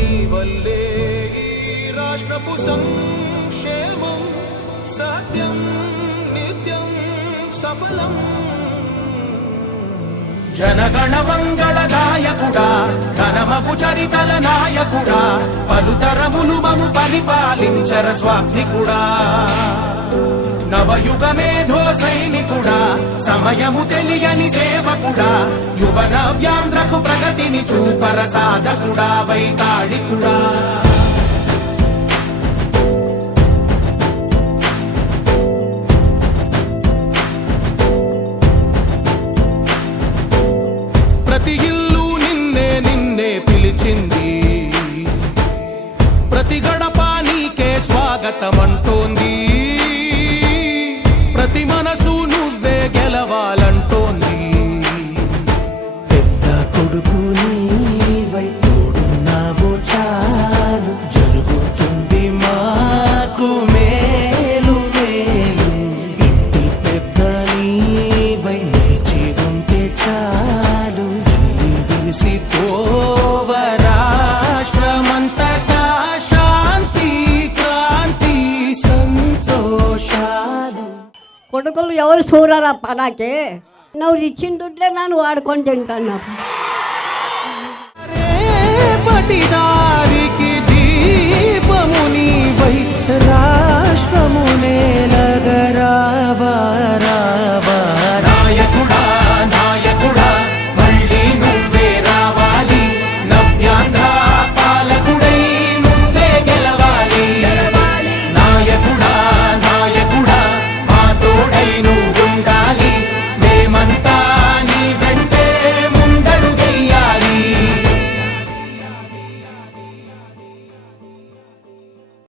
నీ వల్లే ఈ రాష్ట్రపు సంక్షేమం సత్యం నిత్యం సఫలం. జనగణ మంగళ నాయకుడా, ఘనమగు చరితల నాయకుడా, పలుతరములు మము పరిపాలించర స్వామికుడా. నవయుగ మేధో సైనికుడా, సమయము తెలియని సేవకుడా, యువ నవ్యాంధ్రకు ప్రగతిని చూపర సాధకుడా, వైతాళికుడా. ప్రతి ఇల్లు నిన్నే నిన్నే పిలిచింది, ప్రతి గడప నీకే స్వాగతమంటోంది, ప్రతి మనసు నువ్వే గెలవాలంటోంది. పెద్ద కొడుకు నీవై తోడున్నావు చాలు, జరుగుతుంది మాకు మేలు మేలు. ఇంటి పెద్ద నీవై నిలిచి ఉంటే చాలు, వెళ్ళి విరిసి పోవ రాష్ట్రమంతటా శాంతి క్రాంతి సంతోషాలు. కొడుకులు ఎవరు చూడరప్ప నాకే, నువ్వు ఇచ్చిన దుడ్లే నన్ను వాడుకొని తింటాను. రేపటిదా